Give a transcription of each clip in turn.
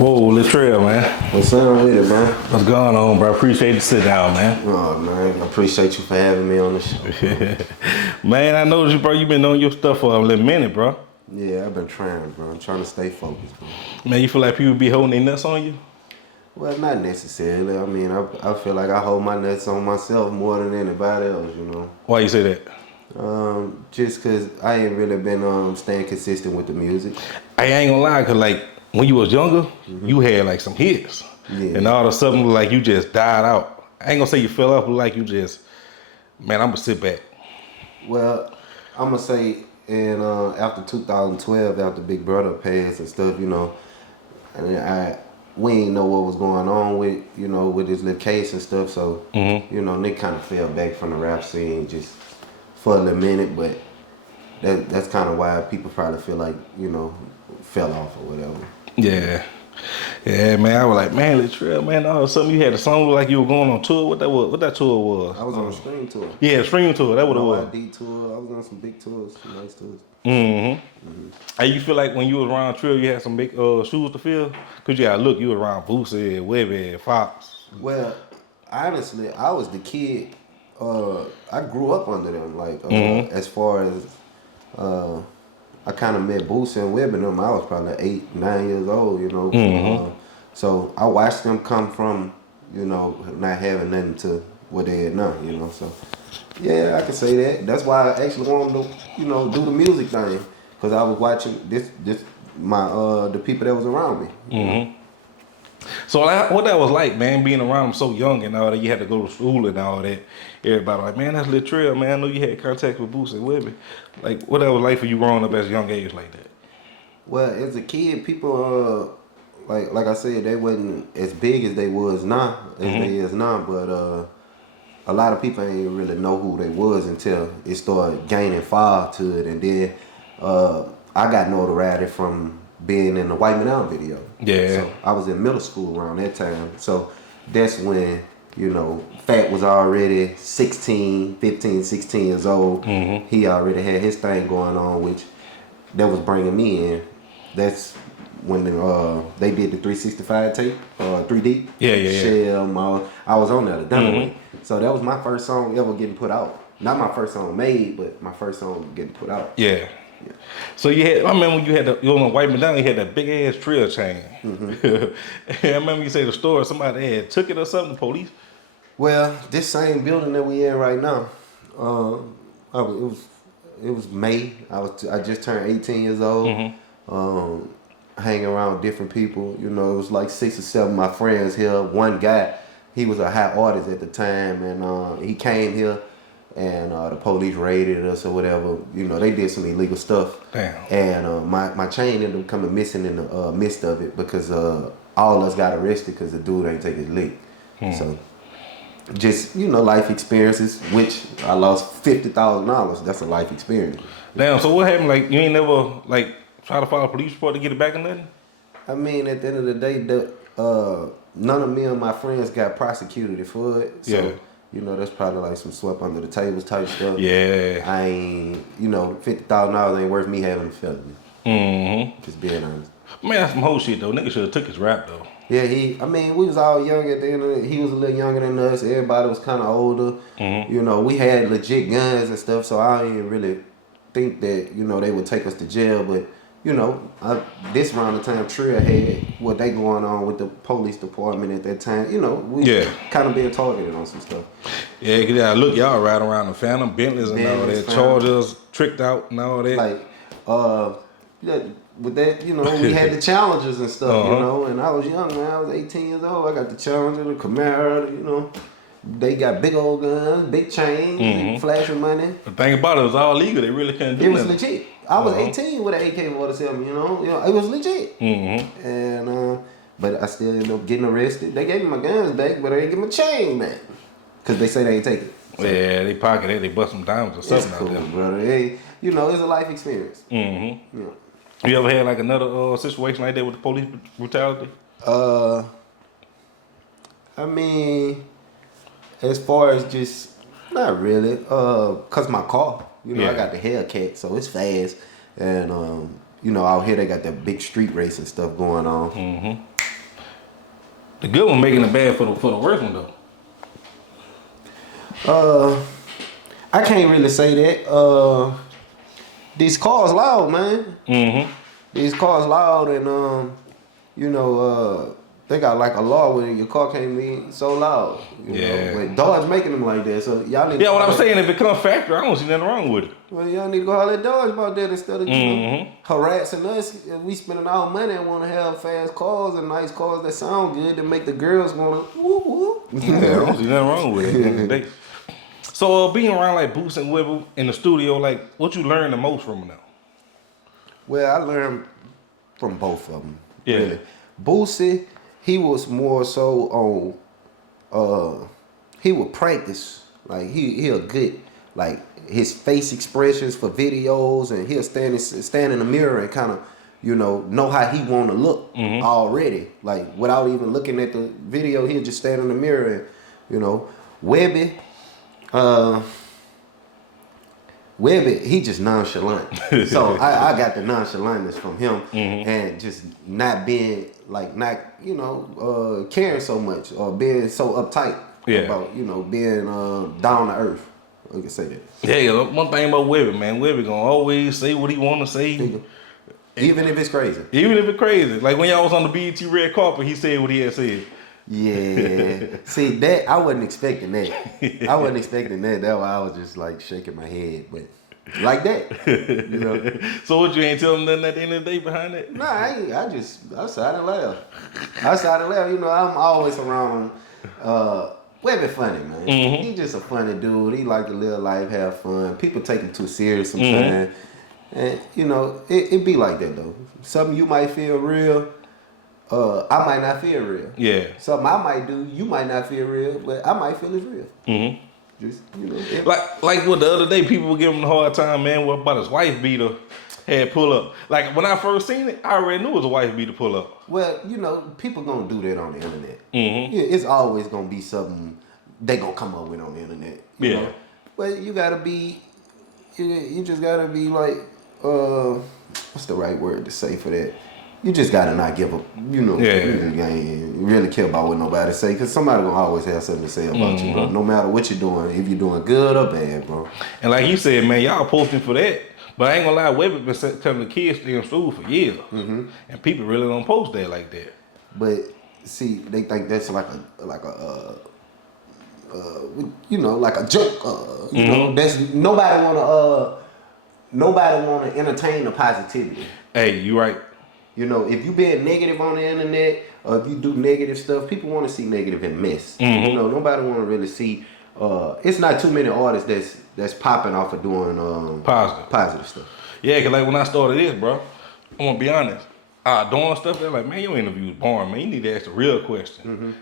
Whoa, let's Trill, man. What's up with it, man? What's going on, bro? Appreciate the sit down, man. Oh, man, I appreciate you for having me on the show. Man, I noticed you, bro. You been doing your stuff for a little minute, bro. Yeah, I've been trying, bro. I'm trying to stay focused, bro. Man, you feel like people be holding their nuts on you? Well, not necessarily. I mean, I feel like I hold my nuts on myself more than anybody else, you know. Why you say that? Just because I ain't really been staying consistent with the music. I ain't gonna lie, cause like when you was younger, you had like some hits, and all of a sudden like you just died out. I ain't gonna say you fell off, but like you just, man, I'm gonna sit back. Well, I'm gonna say, and after 2012, after Big Brother passed and stuff, you know, and we ain't know what was going on with, you know, with this little case and stuff. So, you know, Nick kind of fell back from the rap scene just for a little minute, but that's kind of why people probably feel like, you know, fell off or whatever. Yeah. Yeah, man. I was like, man, let's Trill, man. All of a sudden you had a song like you were going on tour. What that tour was? I was on a stream tour. Yeah, stream tour. That what it was. ID tour. I was on some big tours, some nice tours. Hey, you feel like when you was around Trill, you had some big shoes to fill? Cause you gotta look, you was around Boosie, Webby, Fox. Well, honestly, I was the kid. I grew up under them. Like as far as I kind of met Boosie and Webb and them. I was probably 8, 9 years old, you know. So I watched them come from, you know, not having nothing to what they had now, you know. So yeah, I can say that. That's why I actually wanted to, you know, do the music thing, because I was watching the people that was around me. So what that was like, man, being around them so young and all that, you had to go to school and all that. Everybody like, man, that's Lil Trill, man. I know you had contact with Boosie and Webby. Like, what that was like for you growing up at a young age like that? Well, as a kid, people like I said, they wasn't as big as they was now, they is now, but a lot of people ain't really know who they was until it started gaining fire to it, and then I got notoriety from being in the White Man Out video. Yeah. So I was in middle school around that time. So that's when, you know, Fat was already 15, 16 years old. He already had his thing going on, which that was bringing me in. That's when they did the 365 tape, 3D. Yeah. Shell, I was on there, the Dynamite. So that was my first song ever getting put out. Not my first song made, but my first song getting put out. Yeah. So you had, I remember when you had you on the White Man Down, you had that big ass Trill chain. I remember you say the store, somebody had took it or something, the police. Well, this same building that we in right now, it was May. I just turned 18 years old. Hanging around different people, you know, it was like 6 or 7 of my friends here. One guy, he was a high artist at the time, and he came here, and the police raided us or whatever. You know, they did some illegal stuff. Damn. And my chain ended up coming missing in the midst of it, because all of us got arrested because the dude ain't take his lick. So just, you know, life experiences, which I lost $50,000. That's a life experience. Damn, so what happened? Like, you ain't never, like, try to file a police report to get it back or nothing? I mean, at the end of the day, none of me and my friends got prosecuted for it. So, you know, that's probably like some swept under the tables type stuff. Yeah. I ain't, you know, $50,000 ain't worth me having a felony. Just being honest. Man, that's some whole shit though. Nigga should have took his rap though. Yeah, I mean, we was all young at the end of it. He was a little younger than us. Everybody was kind of older. You know, we had legit guns and stuff, so I didn't really think that, you know, they would take us to jail. But, you know, this around the time Trill had what they going on with the police department at that time, you know, we kind of being targeted on some stuff. Yeah, cause look, y'all ride around the Phantom, Bentleys and all that, Chargers, tricked out and all that. Like, with that, you know, we had the Challengers and stuff, you know, and I was young, man. I was 18 years old. I got the Challenger, the Camaro, you know. They got big old guns, big chains, flashing money. The thing about it was all legal. They really couldn't do it. It was legit. I was 18 with an AK-47, you know, it was legit. And but I still ended up getting arrested. They gave me my guns back, but I didn't get my chain back because they say they ain't take it. So, yeah, they pocket it. They bust some diamonds or something. It's cool, out there, brother. Hey, you know, it's a life experience. Yeah. You ever had like another situation like that with the police brutality? I mean, as far as just not really, cause my car, you know, I got the Hellcat, so it's fast, and you know, out here they got that big street racing stuff going on. The good one making it bad for the worst one though. I can't really say that. These cars loud, man. Mm-hmm. These cars loud, and they got like a law where your car can't be so loud. You know, but Dodge making them like that, so y'all need. Yeah, what I'm saying, if it comes factory, I don't see nothing wrong with it. Well, y'all need to go holler at Dodge about that instead of harassing us. We spending our money and want to have fast cars and nice cars that sound good that make the girls want to whoop whoop. Yeah, I don't see nothing wrong with it. So being around like Boots and Wibble in the studio, like what you learn the most from them? Well, I learned from both of them. Yeah. Really. Boosie, he was more so on. He would practice. Like he'll good like his face expressions for videos, and he'll stand in the mirror and kind of know how he want to look already. Like without even looking at the video, he'll just stand in the mirror and Webby. Webby, he just nonchalant. So I got the nonchalantness from him, and just not being like caring so much or being so uptight about being down to earth. We can say that. Yeah, one thing about Webby, man, Webby gonna always say what he want to say, even if it's crazy. Even if it's crazy. Like when y'all was on the BET red carpet, he said what he had said. Yeah. See, that I wasn't expecting that. I wasn't expecting that. That's why I was just like shaking my head, but like that. So what, you ain't telling nothing at the end of the day behind that? Nah, I ain't. I sat and laugh. I'm always around Webby funny, man. He just a funny dude. He like to live life, have fun. People take him too serious sometimes. And it be like that though. Something you might feel real. I might not feel real. Yeah. Something I might do, you might not feel real, but I might feel it's real. Just like what the other day, people were giving him a hard time, man. What about his wife beater had pull up? Like when I first seen it, I already knew it was a wife beater pull up. Well, people gonna do that on the internet. Yeah, it's always gonna be something they gonna come up with on the internet. You know? But you gotta be, you just gotta be like, what's the right word to say for that? You just gotta not give up, you really care about what nobody say, because somebody will always have something to say about you, bro. No matter what you're doing, if you're doing good or bad, bro. And like you said, man, y'all posting for that, but I ain't gonna lie, Webby been telling the kids stay in school for years, and people really don't post that like that. But see, they think that's like a joke. That's nobody wanna entertain the positivity. Hey, you right. If you being negative on the internet or if you do negative stuff, people want to see negative and mess. Nobody want to really see. It's not too many artists that's popping off of doing positive stuff. Yeah, cause like when I started this, bro, I'm gonna be honest. Doing stuff, they're like, man, your interview is boring, man. You need to ask the real question.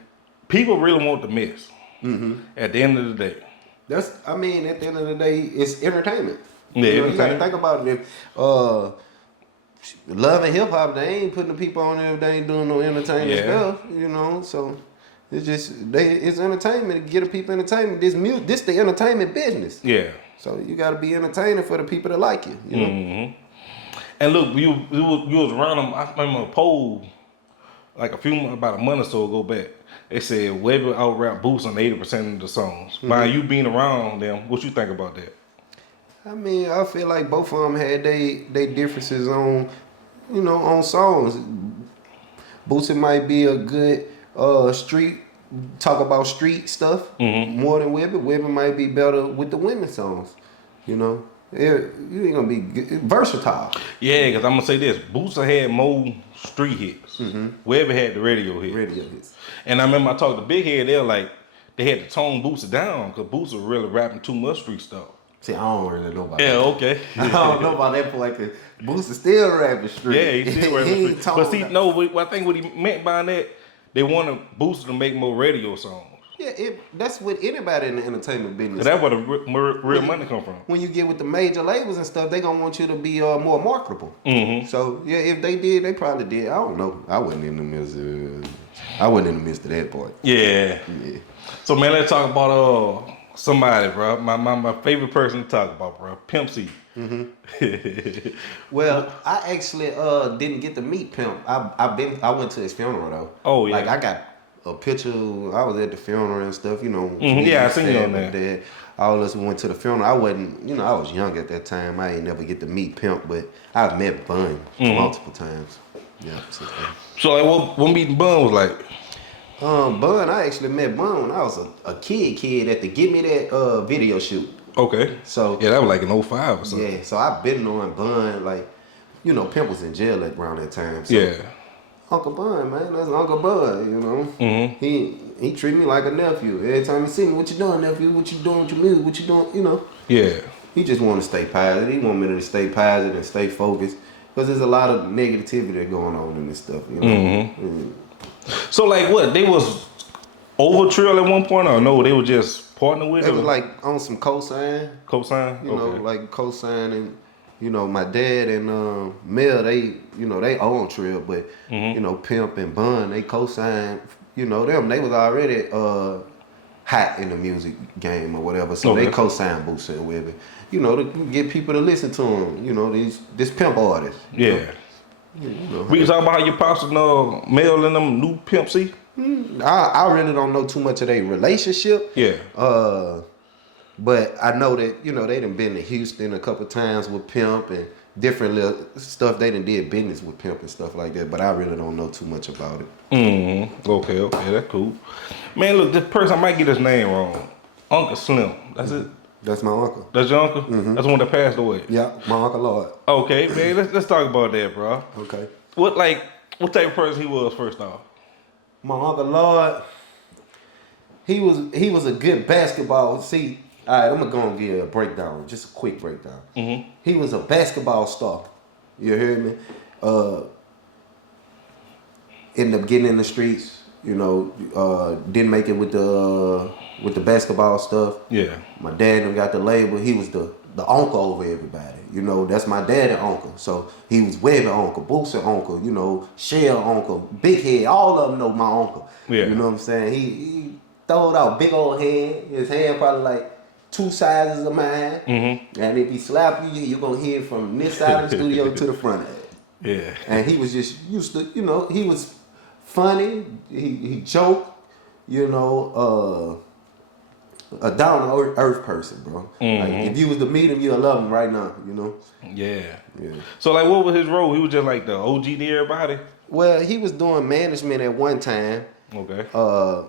People really want the mess. At the end of the day. At the end of the day, it's entertainment. Yeah, you gotta think about it. Love and hip hop, they ain't putting the people on there if they ain't doing no entertainment stuff, so it's just it's entertainment to get the people entertainment. This the entertainment business. Yeah. So you gotta be entertaining for the people that like you. And look, you was around them. I remember a poll like about a month or so ago back. They said Webby out rap Boots on 80% of the songs. By you being around them, what you think about that? I feel like both of them had they differences on, on songs. Boosie might be a good talk about street stuff more than Webby. Webby might be better with the women's songs. You ain't gonna be versatile. Yeah, because I'm gonna say this: Boosie had more street hits. Webby had the radio hits. And I remember I talked to Big Head. They had to tone Boosie down because Boosie was really rapping too much street stuff. See, I don't really know about that. Yeah, okay. I don't know about that point, because Boosie still rapping street. Yeah, he still rapping street. But see, I think what he meant by that, they wanted Boosie to make more radio songs. Yeah, that's what anybody in the entertainment business. That's where the real money come from. When you get with the major labels and stuff, they gonna want you to be more marketable. So yeah, if they did, they probably did. I don't know. I wasn't in the midst of that part. Yeah. So man, let's talk about somebody, bro. My favorite person to talk about, bro. Pimp C. Well, I actually didn't get to meet Pimp. I went to his funeral though. Oh yeah. Like I got a picture. I was at the funeral and stuff, you know. Yeah, I seen you on there. Dad, all of us went to the funeral. I wasn't, you know, I was young at that time. I ain't never get to meet Pimp, but I've met Bun multiple times. Yeah. So like, what meeting Bun was like? Bun, I actually met Bun when I was a kid at the Give Me That video shoot. Okay. So yeah, that was like in 05 or something. Yeah, so I've been knowing Bun, like, you know, Pimp was in jail around that time. So Yeah. Uncle Bun, man, that's Uncle Bun, you know. He treat me like a nephew. Every time he see me, what you doing, nephew? What you doing with your music? What you doing, you know? Yeah. He just want to stay positive. He want me to stay positive and stay focused. Because there's a lot of negativity going on in this stuff, you know. So like what? They was over Trill at one point or no, they were just partnering with It him? was like on some cosign. Cosign? You know, like cosign and, you know, my dad and Mel, they, you know, they own Trill, but, you know, Pimp and Bun, they cosign, you know, they was already hot in the music game or whatever, so they cosign Boosie and Webby, you know, to get people to listen to them, you know, this Pimp artist. Yeah. You know, We was talking about how your pops and Mel and them new Pimp C? I really don't know too much of their relationship. Yeah. But I know that, you know, they done been to Houston a couple times with Pimp and different little stuff. They done did business with Pimp and stuff like that, but I really don't know too much about it. Okay, that's cool. Man, look, this person, I might get his name wrong. Uncle Slim. That's it? That's my uncle. That's your uncle? That's the one that passed away? Yeah, my Uncle Lord. Okay, man, let's talk about that, bro. Okay. What type of person he was first off? My Uncle Lord, he was a good basketball. See, all right, I'm gonna go and give you a breakdown, just a quick breakdown. He was a basketball star. You hear me? Ended up getting in the streets. You know, didn't make it with the basketball stuff. Yeah. My dad done got the label. He was the uncle over everybody. You know, that's my daddy uncle. So he was Webby uncle, Boosie uncle, you know, Shell uncle, Big Head. All of them know my uncle. Yeah. You know what I'm saying? He throwed out big old head. His head probably like 2 sizes of mine. And if he slap you, you're going to hear it from this side of the studio to the front of it. Yeah. And he was just used to, you know, he was funny. He joked, you know, a down to earth person, bro. Like, if you was to meet him, you'll love him right now, you know? Yeah. Yeah. So like what was his role? He was just like the OG to everybody? Well, he was doing management at one time. Okay.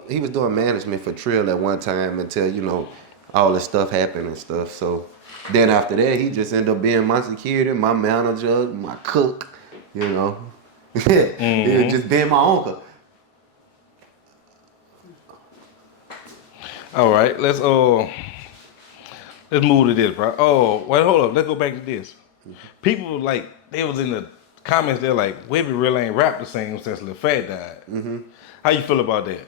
He was doing management for Trill at one time until, you know, all this stuff happened and stuff. So then after that, he just ended up being my security, my manager, my cook, you know. He was just being my uncle. All right, let's move to this, bro. Oh, wait, hold up. Let's go back to this. People like they was in the comments. They're like, Webby really ain't rap the same since Lil Fat died. How you feel about that?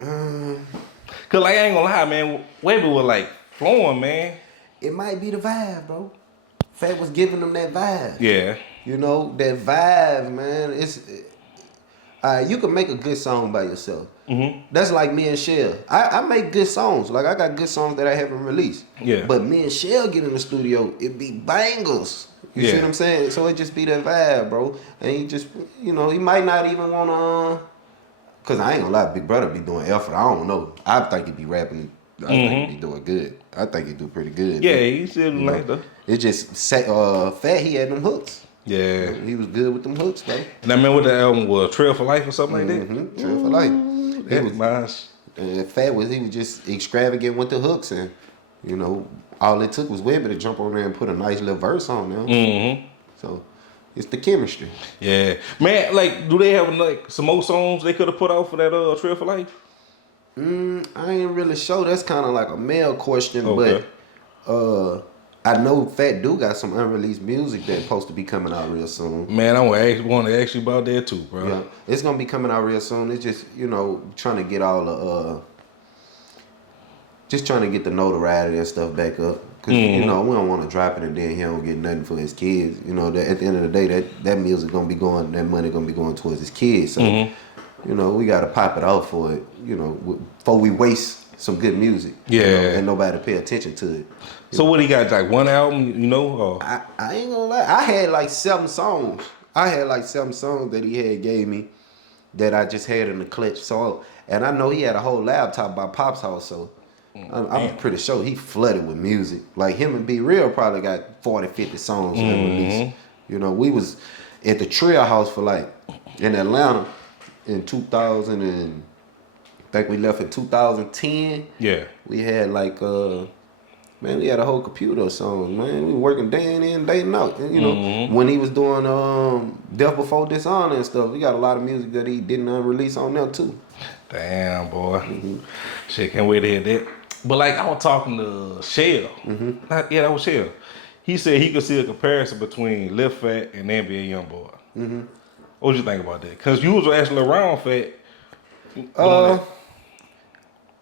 Cause like I ain't gonna lie, man. Webby was like flowing, man. It might be the vibe, bro. Fat was giving them that vibe. Yeah. You know, that vibe, man. You can make a good song by yourself. That's like me and Shell. I make good songs. Like, I got good songs that I haven't released. Yeah. But me and Shell get in the studio, it be bangers. You see what I'm saying? So it just be that vibe, bro. And he just, you know, he might not even want to, because I ain't gonna lie, Big Brother be doing effort. I don't know. I think he be rapping. I think he be doing good. I think he do pretty good. Yeah, he still like though. It just, Fat, he had them hooks. Yeah. He was good with them hooks, though. And I remember what the album was, Trill for Life or something like that? Trill for Life. That was nice. Fat he was just extravagant with the hooks, and you know, all it took was Webby to jump on there and put a nice little verse on there. So it's the chemistry. Yeah, man. Like, do they have like some more songs they could have put out for that Trill for Life? I ain't really sure. That's kind of like a male question, but I know Fat do got some unreleased music that's supposed to be coming out real soon. Man, I want to ask you about that too, bro. Yeah, it's gonna be coming out real soon. It's just, you know, trying to get all the just trying to get the notoriety and stuff back up. Cause you know, we don't want to drop it and then he don't get nothing for his kids. You know, at the end of the day, that music gonna be going, that money gonna be going towards his kids. So, you know, we gotta pop it out for it. You know, before we waste some good music. Yeah. You know, and nobody pay attention to it. So what he got, like one album, you know? Or? I ain't gonna lie. I had like 7 songs. I had like 7 songs that he had gave me. that I just had in the clutch. So, and I know he had a whole laptop by Pop's house, so I'm pretty sure he flooded with music. Like him and Be Real probably got 40, 50 songs unreleased. You know, we was at the Trill house for like in Atlanta in 2000 and I think we left in 2010. Yeah. We had like man, we had a whole computer of songs, man. We were working day in, day out. And, you know, when he was doing Death Before Dishonor and stuff, we got a lot of music that he didn't release on there too. Damn, boy. Shit, can't wait to hear that. But like, I was talking to Shell. Yeah, that was Shell. He said he could see a comparison between Lil Fat and NBA Youngboy. What you think about that? Because you was actually around Fat.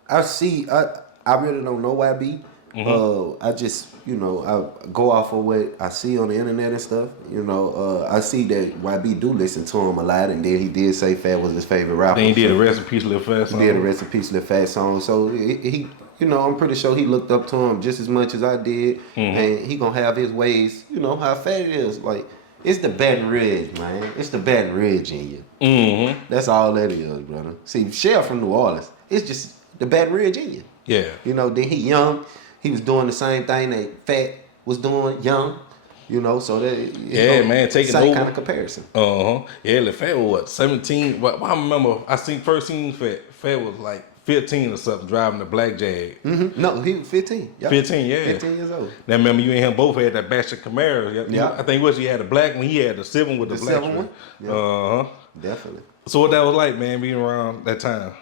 I really don't know YB. I just, you know, I go off of what I see on the internet and stuff. You know, I see that YB do listen to him a lot, and then he did say Fat was his favorite rapper. Then he did a Rest in Peace Lil Fat song. He did a Rest in Peace Lil Fat song. So he, you know, I'm pretty sure he looked up to him just as much as I did, and he gonna have his ways. You know how Fat is. Like, it's the Baton Rouge, man. It's the Baton Rouge in you. That's all that is, brother. See, Shell from New Orleans. It's just the Baton Rouge in you. Yeah. You know, then he young. He was doing the same thing that Fat was doing young. You know, so that man, taking same over. kind of comparison. Yeah, Lil Fat was what, 17? But I remember first seen Fat. Fat was like 15 or something, driving the black Jag. No, he was 15. Yep. 15, yeah. 15 years old. Now remember, you and him both had that batch of Camaros. Yeah. I think he had the black one. He had the silver with the black silver one. Yep. Definitely. So what that was like, man, being around that time?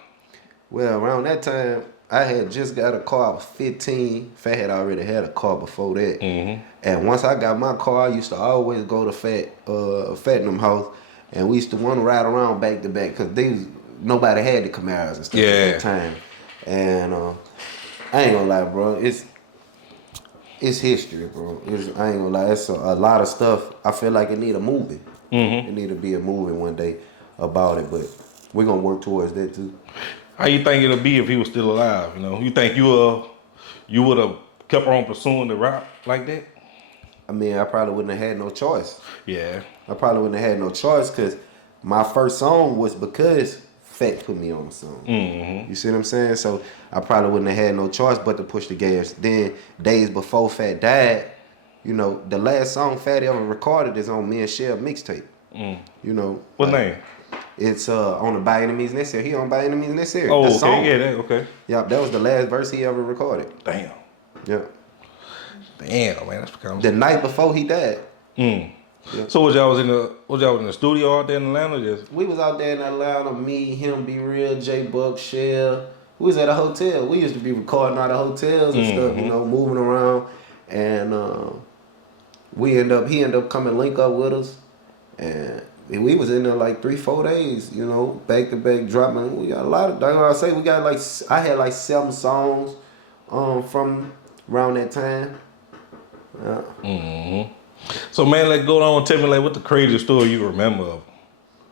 Well, around that time, I had just got a car. I was 15. Fat had already had a car before that. And once I got my car, I used to always go to Fat in them house, and we used to want to ride around back to back because nobody had the Camaros and stuff at that time. And I ain't gonna lie, bro. It's history, bro. I ain't gonna lie. It's a lot of stuff. I feel like it need a movie. It need to be a movie one day about it, but we're gonna work towards that too. How you think it'll be if he was still alive? You know, you think you would have kept on pursuing the rap like that? I mean, I probably wouldn't have had no choice. Yeah. I probably wouldn't have had no choice because my first song was because Fat put me on the song. You see what I'm saying? So I probably wouldn't have had no choice but to push the gas. Then days before Fat died, you know, the last song Fat ever recorded is on Me and Shell mixtape. You know. What name? It's on the By Enemies Necessary. He on By Enemies Necessary. Oh, the okay. song. Yeah, okay. Yep, that was the last verse he ever recorded. Damn. Yeah. Damn, man, that's becoming The night before he died. Yeah. So was y'all in the studio out there in Atlanta? Just We was out there in Atlanta, me, him, Be Real, J Buck, Shell. We was at a hotel. We used to be recording out of hotels and stuff, you know, moving around. And he ended up coming link up with us. And we was in there like 3-4 days, you know, back to back dropping. We got a lot of, like I say, I had like 7 songs from around that time. Yeah. So man, like go on and tell me like what the craziest story you remember of.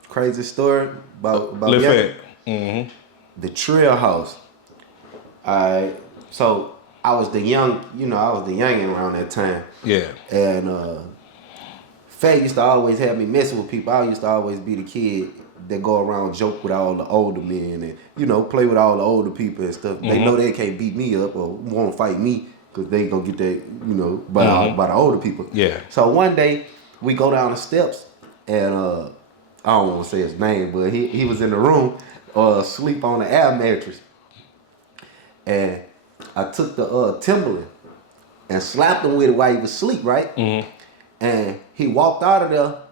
Crazy story about Lil yeah, Fat. the Trill house. So I was the youngin' around that time. Yeah. And Fat used to always have me messing with people. I used to always be the kid that go around joke with all the older men and, you know, play with all the older people and stuff. They know they can't beat me up or won't fight me because they gonna get that, you know, by the older people. Yeah. So one day we go down the steps and I don't want to say his name, but he was in the room sleep on the air mattress. And I took the Timberland and slapped him with it while he was asleep, right? And he walked out of there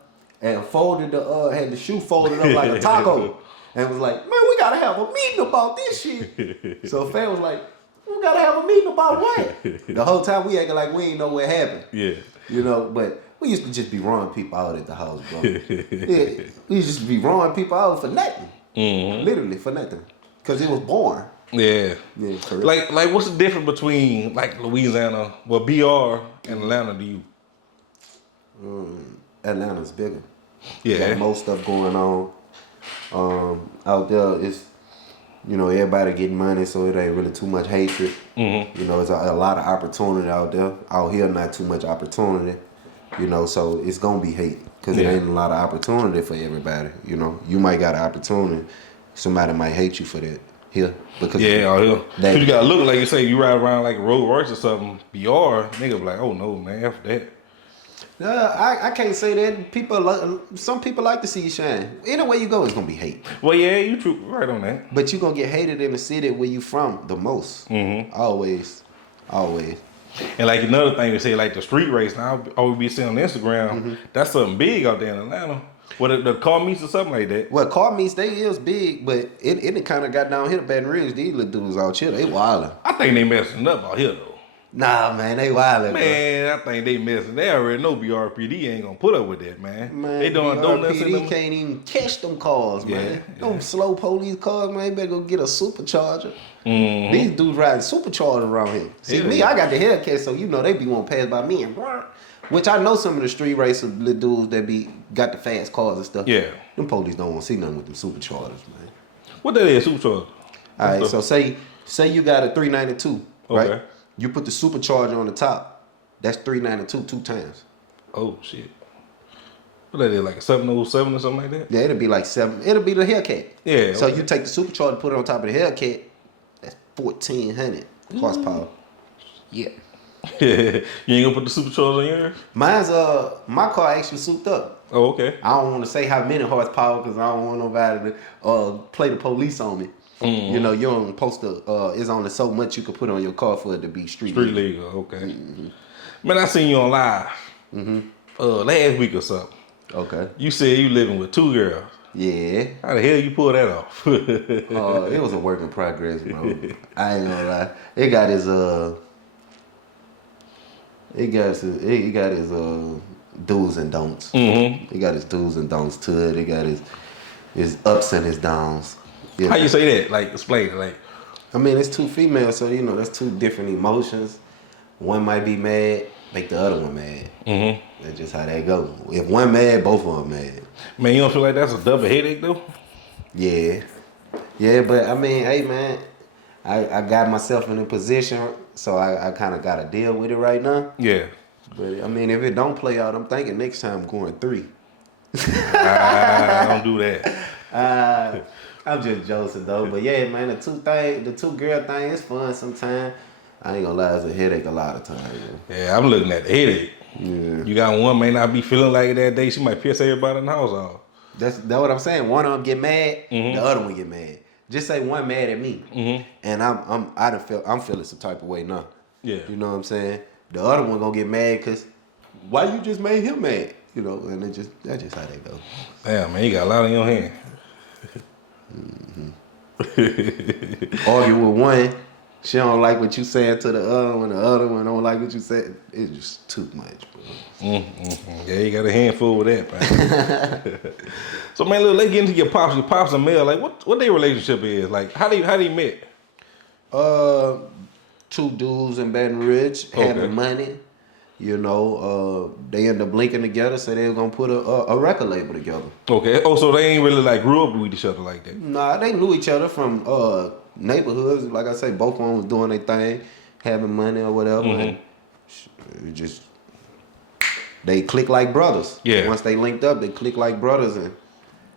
and folded had the shoe folded up like a taco. And was like, man, we gotta have a meeting about this shit. So Fat was like, we gotta have a meeting about what? The whole time we acting like we ain't know what happened. Yeah. You know, but we used to just be wrong people out at the house, bro. Yeah, we used to be wrong people out for nothing. Literally for nothing. Cause it was boring. Yeah. Yeah, correct. Like what's the difference between like Louisiana, BR and Atlanta to you? Atlanta's bigger. Yeah. Got most stuff going on. Out there, it's, you know, everybody getting money, so it ain't really too much hatred. You know, it's a lot of opportunity out there. Out here, not too much opportunity. You know, so it's gonna be hate because it ain't a lot of opportunity for everybody. You know, you might got an opportunity, somebody might hate you for that here because out here. that, You gotta look like you say you ride around like a Rolls Royce or something. BR nigga be like, oh no man, F that. I can't say that. Some people like to see you shine. Either way you go, it's gonna be hate. Well, yeah, you true, right on that. But you gonna get hated in the city where you from the most. Always. And like another thing they say, like the street race. Now I always be seeing on Instagram. That's something big out there in Atlanta. What the car meets or something like that. Well, car meets they is big, but it kind of got down here to Baton Rouge. These little dudes out here, they wildin'. I think they messing up out here though. Nah, man, they wildin'. Man, I think they messing. They already know BRPD ain't gonna put up with that, man. They doing donuts in them. can't even catch them cars, man. Them slow police cars, man. They better go get a supercharger. These dudes riding superchargers around here. See me, I got the Hellcat, so you know they be wanting to pass by me and which I know some of the street racer little dudes that be got the fast cars and stuff. Yeah. Them police don't want to see nothing with them superchargers, man. What that is, supercharger? All right, so say you got a 392, okay. right? You put the supercharger on the top. That's 392 2 times. Oh shit. What that is, like a 707 or something like that? Yeah, it'll be like 7. It'll be the Hellcat. Yeah. So you take the supercharger, put it on top of the Hellcat. That's 1,400 horsepower. Yeah. You ain't gonna put the supercharger on yours? Mine's my car actually souped up. Oh, okay. I don't want to say how many horsepower because I don't want nobody to play the police on me. You know, you don't post it's only so much you can put on your car for it to be street legal. Okay. Man, I seen you on live. Last week or something. Okay. You said you living with 2 girls. Yeah. How the hell you pull that off? It was a work in progress, bro. I ain't gonna lie. It got his do's and don'ts. He got his do's and don'ts to it. He got his ups and his downs. Yeah. How you say that? Like, explain it. Like, I mean, it's 2 females, so you know that's 2 different emotions. One might be mad, make the other one mad. That's just how that go. If one mad, both of them mad. man, you don't feel like that's a double headache though? Yeah, but I mean, hey man, I got myself in a position, so I kind of got to deal with it right now. Yeah. But I mean, if it don't play out, I'm thinking next time I'm going 3. Don't do that. I'm just joking though. But yeah, man, the 2 girl thing is fun sometimes. I ain't gonna lie, it's a headache a lot of times. Yeah, I'm looking at the headache. Yeah. You got one may not be feeling like it that day. She might piss everybody in the house off. That's what I'm saying. One of them get mad, the other one get mad. Just say one mad at me, and I'm feeling some type of way now. Yeah. You know what I'm saying? The other one gonna get mad because why you just made him mad? You know, and that's just how they go. Damn, man, you got a lot in your hand. Argue with one, she don't like what you saying to the other one don't like what you said. It's just too much, bro. Yeah, you got a handful with that, man. So, man, look, let's get into your pops. Your pops and Mel, like, what their relationship is? Like, how they met? 2 dudes in Baton Rouge having money. You know, they ended up linking together, so they were gonna put a record label together. Okay. Oh, so they ain't really like grew up with each other like that. Nah, they knew each other from neighborhoods. Like I say, both of them was doing their thing, having money or whatever. And it just they clicked like brothers. Yeah. Once they linked up, they clicked like brothers, and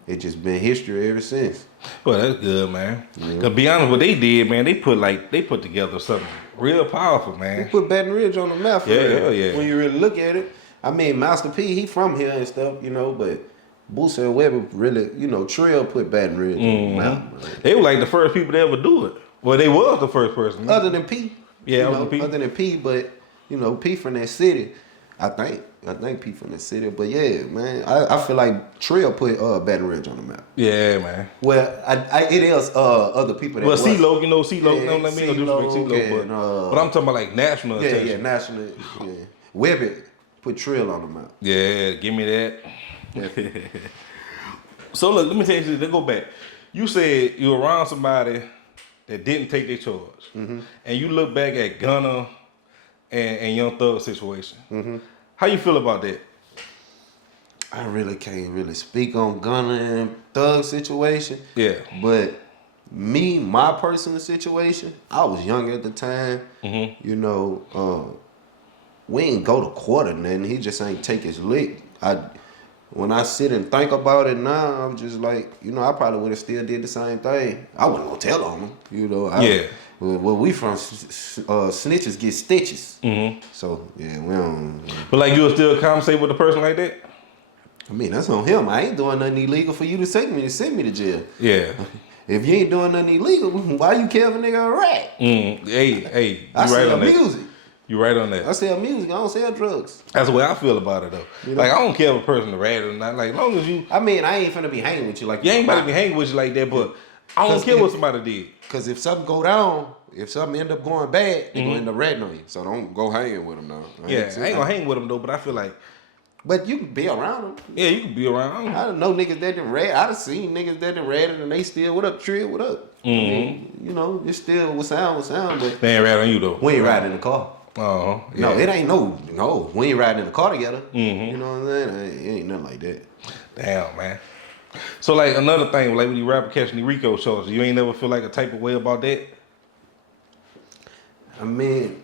it just been history ever since. Well, that's good, man. To be honest, what they did, man, they put together something real powerful, man. They put Baton Rouge on the map for real. Hell yeah. When you really look at it, I mean, Master P, he from here and stuff, you know, but Boosie and Weber really, you know, Trill put Baton Rouge on the map. Man. They were like the first people to ever do it. Well, they was the first person. Man. Other than P. Yeah, other than P, but, you know, P from that city, I think P from the city, but yeah, man, I feel like Trill put Baton Rouge on the map. Yeah, man. Well, it is other people that. Well, CeeLo, you know CeeLo. Don't let me no disrespect CeeLo, but I'm talking about like national attention. Yeah, national. Yeah, Webby put Trill on the map. Yeah, give me that. So look, let me tell you this. Let's go back. You said you were around somebody that didn't take their charge, and you look back at Gunna and Young Thug situation. How you feel about that? I really can't really speak on Gunna and Thug situation. Yeah. But my personal situation, I was young at the time. You know, we ain't go to court or nothing. He just ain't take his lick. When I sit and think about it now, I'm just like, you know, I probably would have still did the same thing. I wasn't gonna tell on him, you know. Where we from, snitches get stitches. Mm-hmm. So yeah, we don't. But like, you would still conversate with a person like that? I mean, that's on him. I ain't doing nothing illegal for you to send me to jail. Yeah. If you ain't doing nothing illegal, why you care if a nigga a rat? Hey, you I right on that. Music. You right on that. I sell music. I don't sell drugs. That's the way I feel about it though. You know? Like, I don't care if a person a rat or not. Like, long as you. I mean, I ain't finna be hanging with you like you ain't about to be hanging with you like that. But I don't care what somebody did. Cause if something go down, if something end up going bad, they gonna end up ratting on you. So don't go hanging with them now. I ain't gonna hang with them though. But I feel like. But you can be around them. Yeah, you can be around them. I don't know niggas that done rat. I done seen niggas that done ratted and they still, what up, Trill, what up? I mean, you know, it's still what sound, but they ain't rat on you though. We ain't riding in the car. Yeah. No, it ain't no. We ain't riding in the car together. You know what I'm saying? It ain't nothing like that. Damn, man. So like another thing, like when you rapper catching the RICO charges, you ain't never feel like a type of way about that? I mean,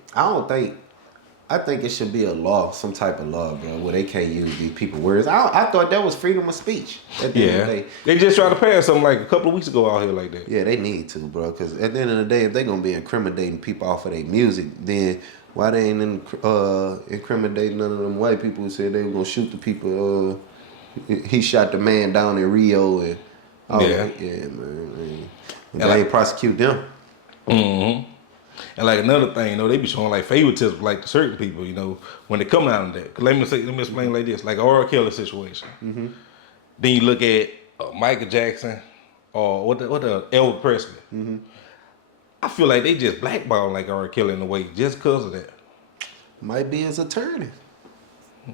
I think it should be a law, some type of law, bro, where they can't use these people words. I thought that was freedom of speech. At the end of the day. They just tried to pass something like a couple of weeks ago out here like that. Yeah, they need to, bro, because at the end of the day, if they gonna be incriminating people off of their music, then why they ain't incriminating none of them white people who said they were gonna shoot the people? He shot the man down in Rio and man. They ain't prosecute them. Mm-hmm. And like another thing, you know, they be showing like favoritism like to certain people, you know, when they come out of that. Let me explain like this, like an R. Kelly situation. Mm-hmm. Then you look at Michael Jackson or what the Elvis Presley. Mm-hmm. I feel like they just blackball like R. Kelly in a way just because of that. Might be his attorney.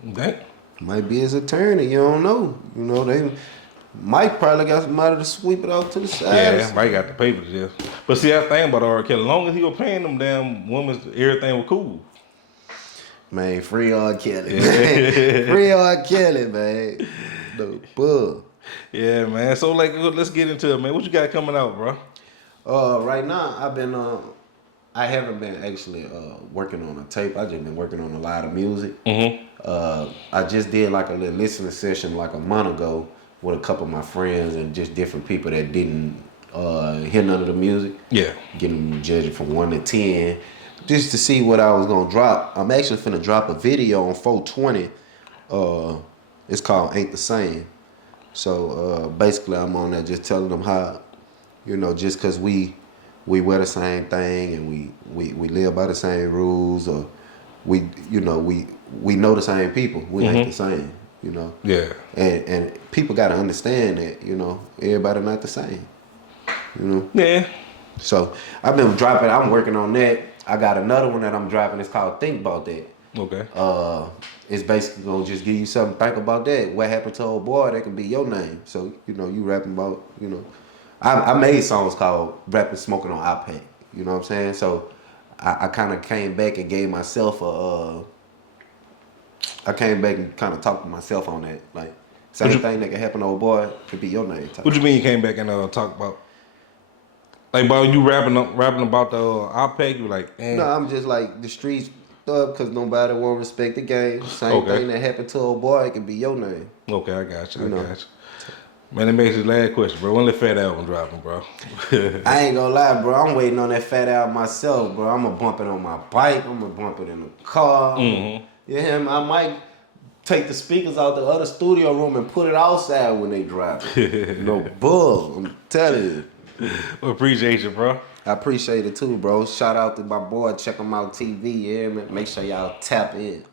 That might be his attorney. You don't know. You know Mike probably got somebody to sweep it off to the side. Yeah, Mike got the paper to just. But see, that thing about R. Kelly, as long as he was paying them damn women, everything was cool. Man, free R. Kelly, man. Free R. Kelly, man. No bull. Yeah, man. So, like, let's get into it, man. What you got coming out, bro? Right now, I haven't been actually working on a tape. I just been working on a lot of music. Mm-hmm. I just did like a little listening session like a month ago with a couple of my friends and just different people that didn't hear none of the music. Yeah. Getting them judged from 1 to 10 just to see what I was gonna drop. I'm actually finna drop a video on 420. It's called Ain't the Same. So basically I'm on there just telling them how, you know, just cause we wear the same thing and we live by the same rules, or we know the same people. We ain't the same, you know. Yeah. And people gotta understand that, you know, everybody not the same. You know? Yeah. So I've been dropping, I'm working on that. I got another one that I'm dropping, it's called Think About That. Okay. It's basically gonna just give you something to think about that. What happened to old boy, that can be your name. So, you know, you rapping about, you know. I made songs called Rapping Smoking on iPad. You know what I'm saying? So I kind of came back and gave myself I came back and kind of talked to myself on that. Like, same thing that can happen to old boy could be your name. What you mean you came back and talked about? Like, about you rapping about the iPad, you like, No, I'm just like, the streets up because nobody won't respect the game. Same thing that happened to old boy, it can be your name. Okay, I got you. Man, that makes the last question, bro. When the Fat album dropping, bro? I ain't gonna lie, bro. I'm waiting on that Fat album myself, bro. I'm gonna bump it on my bike. I'm gonna bump it in the car. Mm-hmm. Yeah, I might take the speakers out the other studio room and put it outside when they drop it. No bull. I'm telling you. Well, appreciate you, bro. I appreciate it too, bro. Shout out to my boy. Check him out TV. Yeah, man. Make sure y'all tap in.